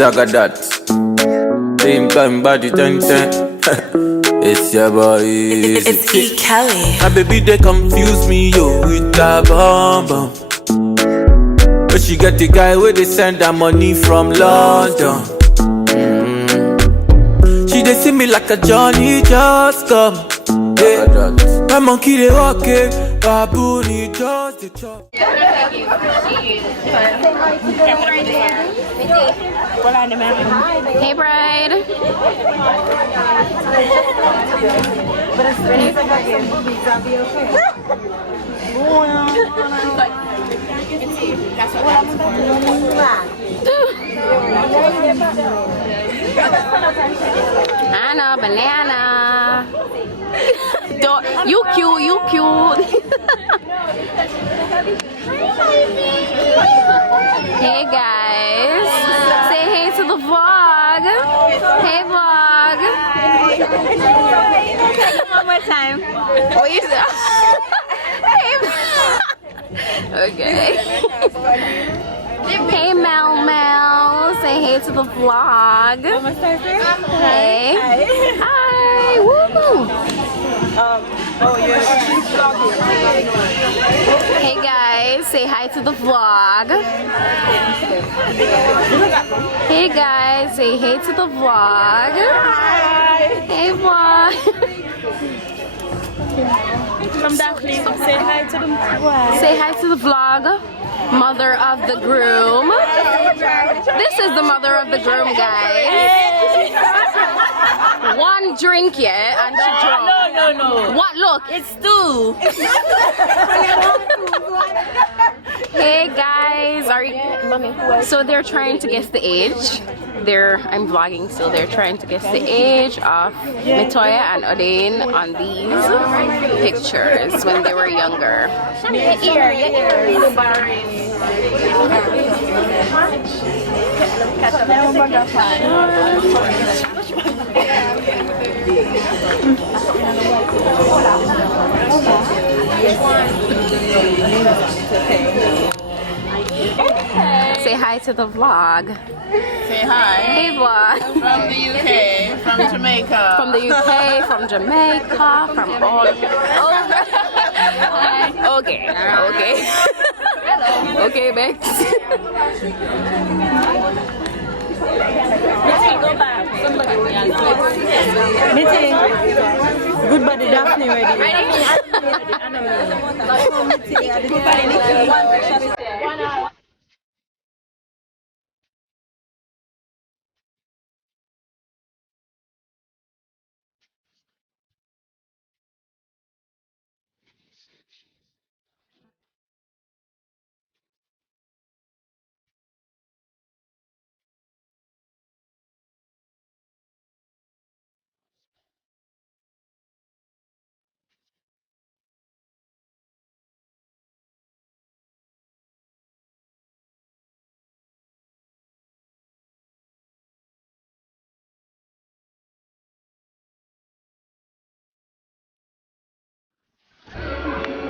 Zagadat. Same time body 10-10. It's your boy. It's E. Kelly. My baby they confuse me yo with a bomb bomb. But she get the guy where they send her money from London. She they see me like a Johnny just come. Yeah. My monkey they walk it, baboon he does the chop. Hey, bride. Anna, banana. You cute, you cute. Hey guys, say hey to the vlog. Hey vlog. One more time. What you say? Okay. Hey Mel Mel, say hey to the vlog. Hey. Hi. Woo. Hey guys, say hi to the vlog. Hey guys, say hey to the vlog. Hey vlog. From Daphne, say hi to the vlog. Say hi to the vlog. Mother of the groom. This is the mother of the groom, guys. One drink, yeah, and she drunk. No. What? Look, It's two. hey guys, so they're trying to guess the age. I'm vlogging, so they're trying to guess the age of Metoya and Odain on these pictures when they were younger. Say hi to the vlog. Say hi. Hey vlog. From the UK, from Jamaica. From the UK, from Jamaica, from all over. Okay. Okay, Bex. Go back. Meeting. Good body, Daphne ready.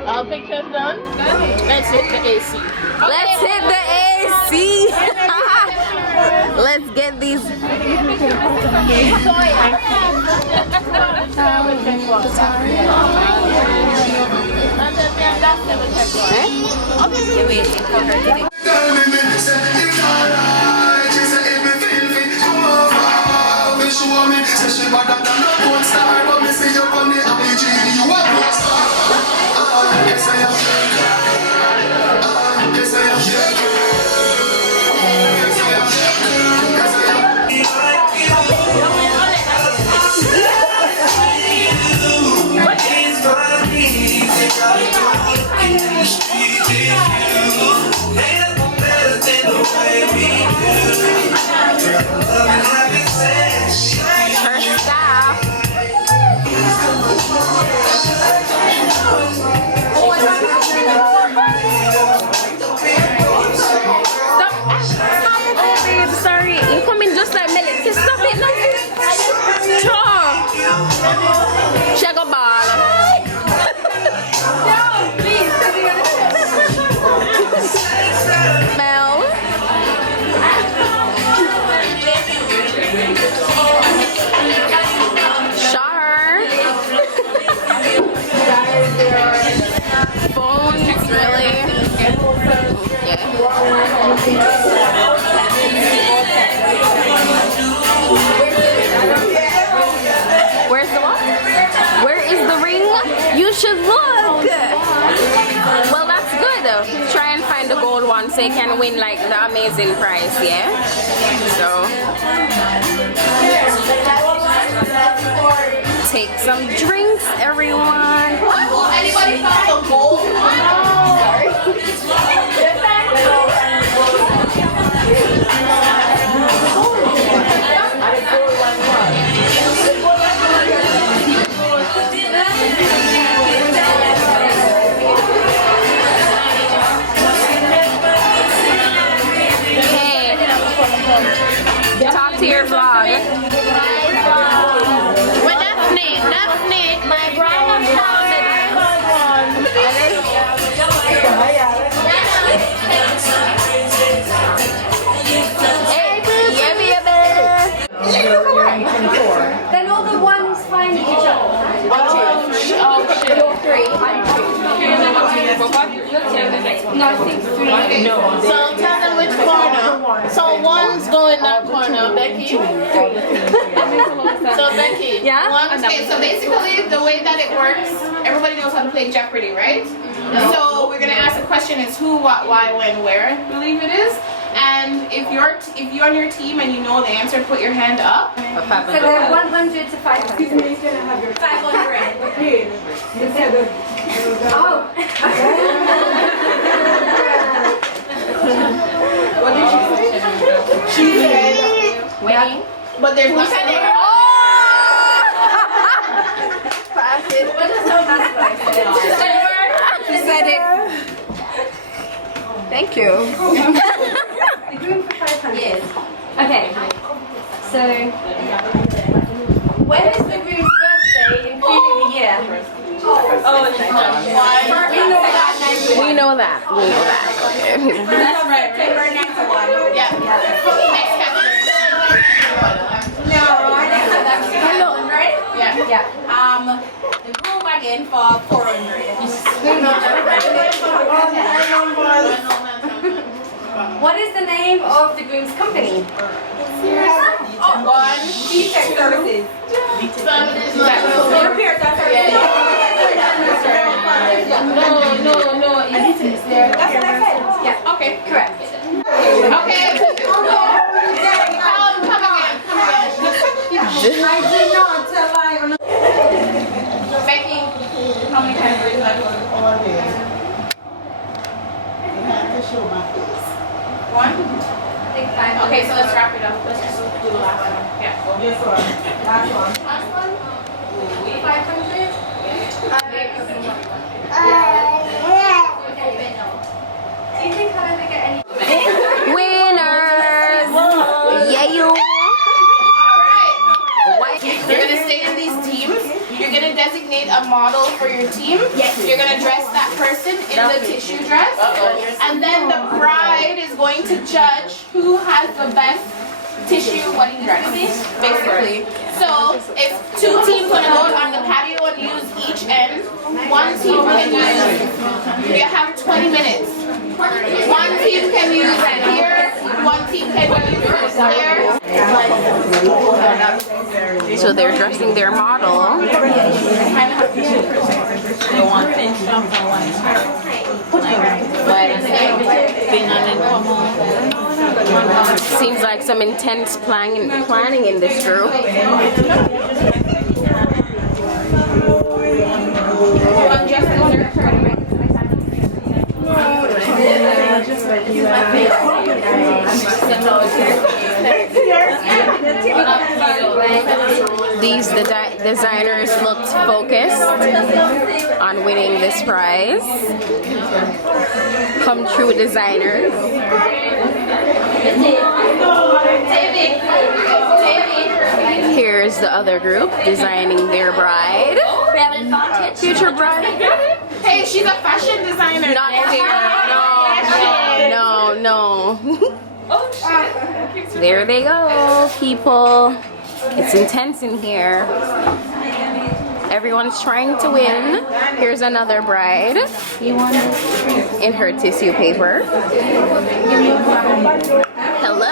All pictures done? Let's hit the AC. Let's hit the AC. Let's get these. Her staff. Shar. Phones, really? Where's the what? Where is the ring? You should look. Well, that's good. Try and find the gold one so you can win like the amazing prize, yeah? So take some drinks, everyone. Anybody found the gold one? Talk to your vlog. Well, that's neat. That's neat. My brother found it. Then all the ones find each other. Oh shit. So tell them which corner. So one's going that corner, Becky. So Becky, yeah. Okay, so basically the way that it works, everybody knows how to play Jeopardy, right? So we're gonna ask the question is who, what, why, when, where, I believe it is. And if you're on your team and you know the answer, put your hand up. So they're 100 to 500. 500. Oh. What did she say? She said winning. But there's no there. She said it. Thank you. The groom for 500. Yes. Okay. So, when is the groom's birthday, including the year? We know that. Okay. That's right. Yeah. Next category. No, I don't have that. Right? Yeah. The groom again for 400. What is the name of the groom's company? One. Tech Services. Repair services. No. It is there. That's what I said. Yeah. Okay. Correct. Okay. Come again. I did not lie on. Becky, how many categories left? One? Okay, so let's wrap it up. Let's just do the last one. Yeah. Yes, sir. Last one. Last one? 500? Do you think I'll ever get any? Winners! Yeah, you. Alright. You're gonna stay in these teams. You're gonna designate a model for your team. Yes. You're gonna dress that person in the tissue dress. And then the bride is going to judge who has the best tissue wedding dress, basically. So if two teams want to go on the patio and use each end, one team can use, you have 20 minutes. One team can use here, one team can use here. So they're dressing their model. Seems like some intense planning in this group. These designers looked focused on winning this prize. Come true designers. Here's the other group designing their bride. Future bride. Hey, she's a fashion designer. Not fair. No. Oh shit. There they go, people. It's intense in here. Everyone's trying to win. Here's another bride in her tissue paper. Hello.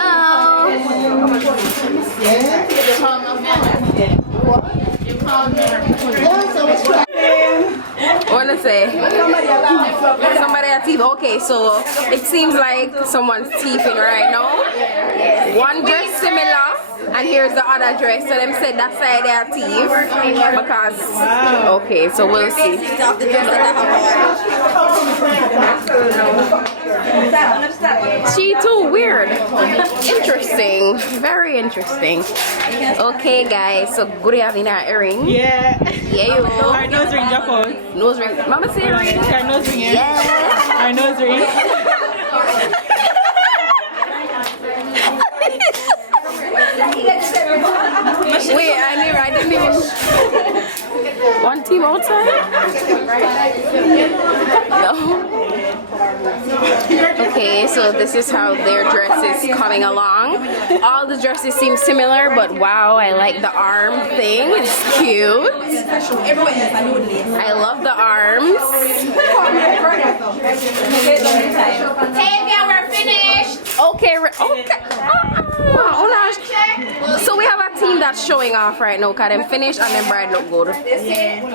I want to say somebody at teeth. Okay, so it seems like someone's teething right now. One dress similar, and here's the other dress. So them said that side they are teeth because okay, so we'll see. She too weird. Interesting. Very interesting. Okay, guys. So good having our earring. Yeah. Yeah, you. Our nose ring, Jacob. Nose ring. Mama say ring. Our nose ring. Yeah. Our nose ring. Wait, I didn't even. One team outside? No. Okay, so this is how their dress is coming along. All the dresses seem similar, but wow, I like the arm thing. It's cute. I love the arms. Tavia, we're finished. Okay, so we have a team that's showing off right now because them finished and them bride look good.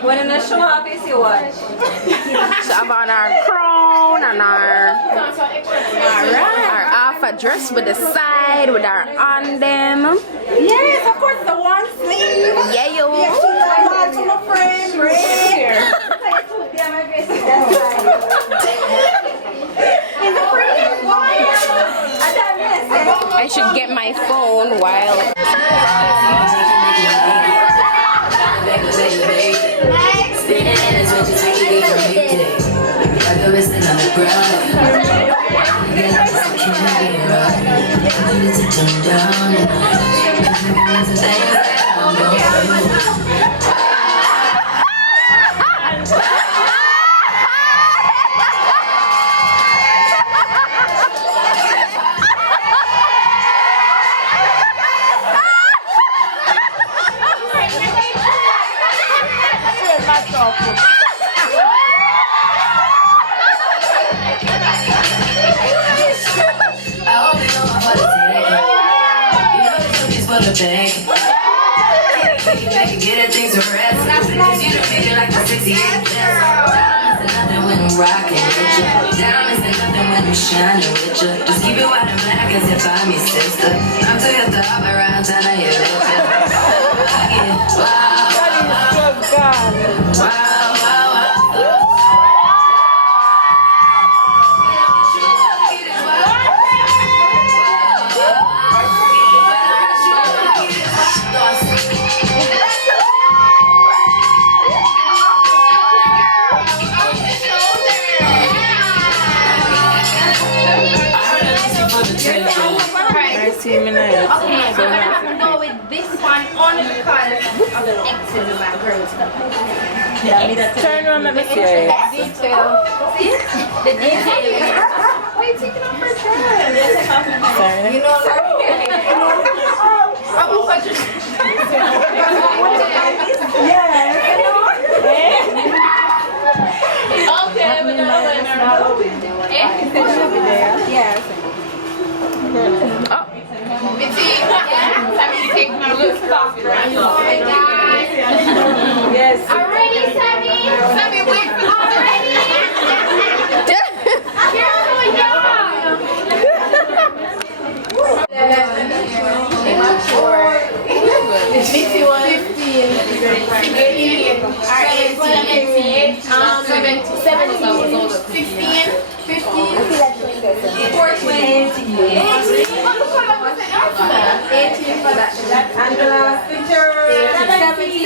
When in the show off, you see what? So about our crown and our half a dress with the side with our on them. Yes, of course, the one sleeve. Yeah, yo. To my friend, I should get my phone while. Shining with you. Just keep it white and black as if I'm your sister. I'm too hip to hop around trying to hit it. Wow, wow, wow, Okay, I'm gonna go with this one only because of the X in the background. Turn around, let me see. Detail. See? The detail. Why are you taking off her dress? Sorry. You know, okay, we're gonna Yes. Mitzi, Sammy, take my look off. Yes. Already, Sammy? Sammy, wait for already? You're so young. Mitzi was 15. 16, 15, 14, 18 for that. And the last picture, 17,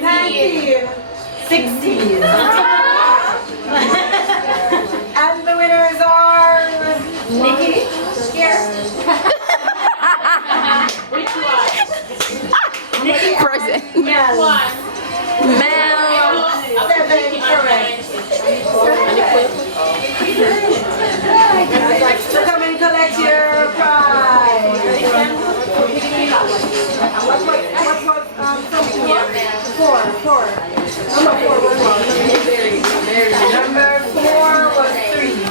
19, 16. and the winners are Nikki. Here. Which one? Present. Yes. Mel. 7 correct. So come and collect your prize. Number 4 was 3.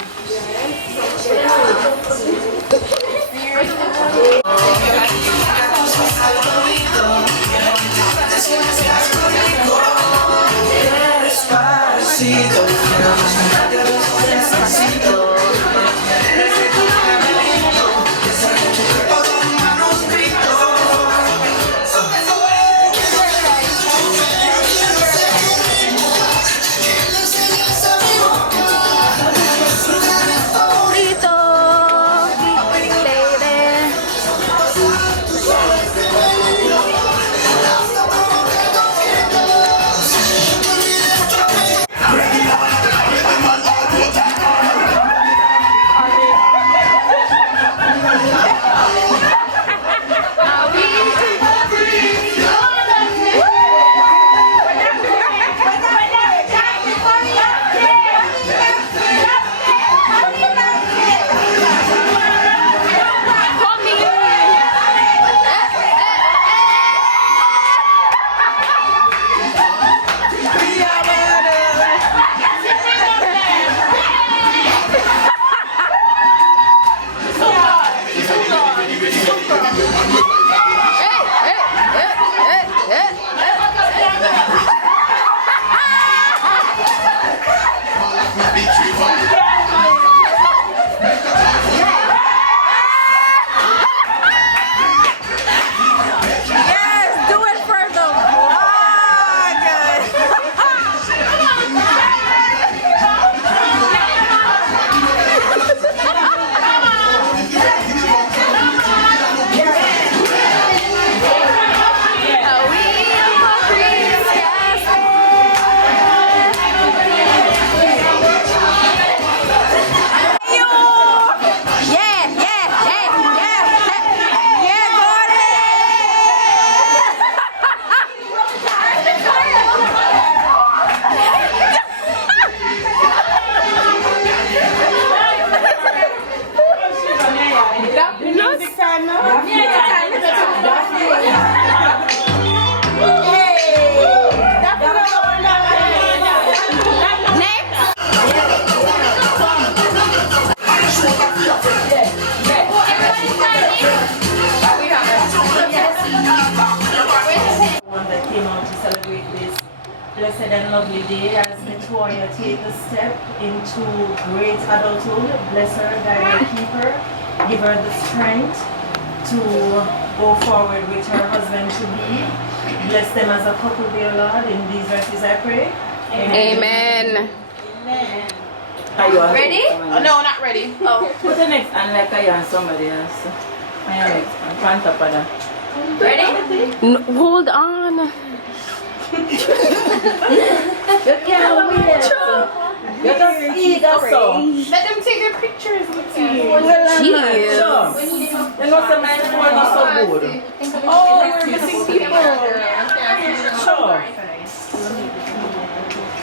Blessed and lovely day as Victoria take a step into great adulthood. Bless her, guide her, keep her, give her the strength to go forward with her husband to be. Bless them as a couple, dear Lord. In these verses I pray. Amen. Amen. Are you ready? Oh, no, not ready. Oh. Put the next hand like I am somebody else. I am next hand. Front up of that. Ready? Hold on. You can't wait. You just eat that song. Let them take their pictures with you. Jeez. You know some my phone is so good. Oh, we're missing people. Sure.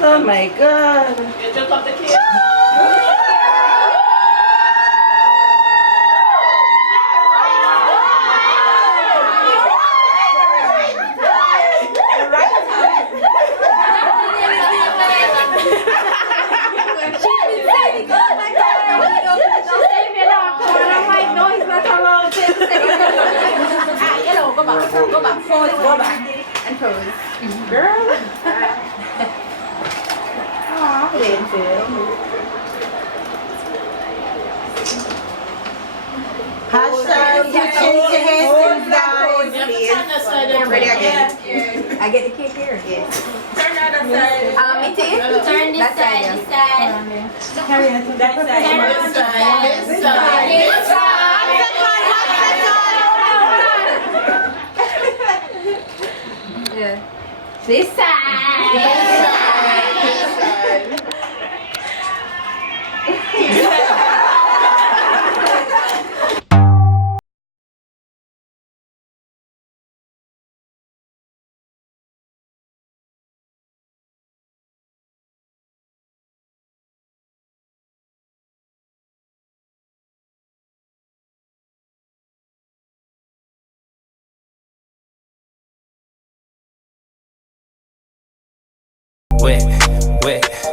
Oh my God. You just love the kids. Go back, pose, go back, and pose. Girl. Hashtag change your hairstyles, guys. Please. Ready again. I get the cake here. Yes. Turn the other side. Me too. Turn this side. This side. That side. This side. This side. This side. This side. wet, wet.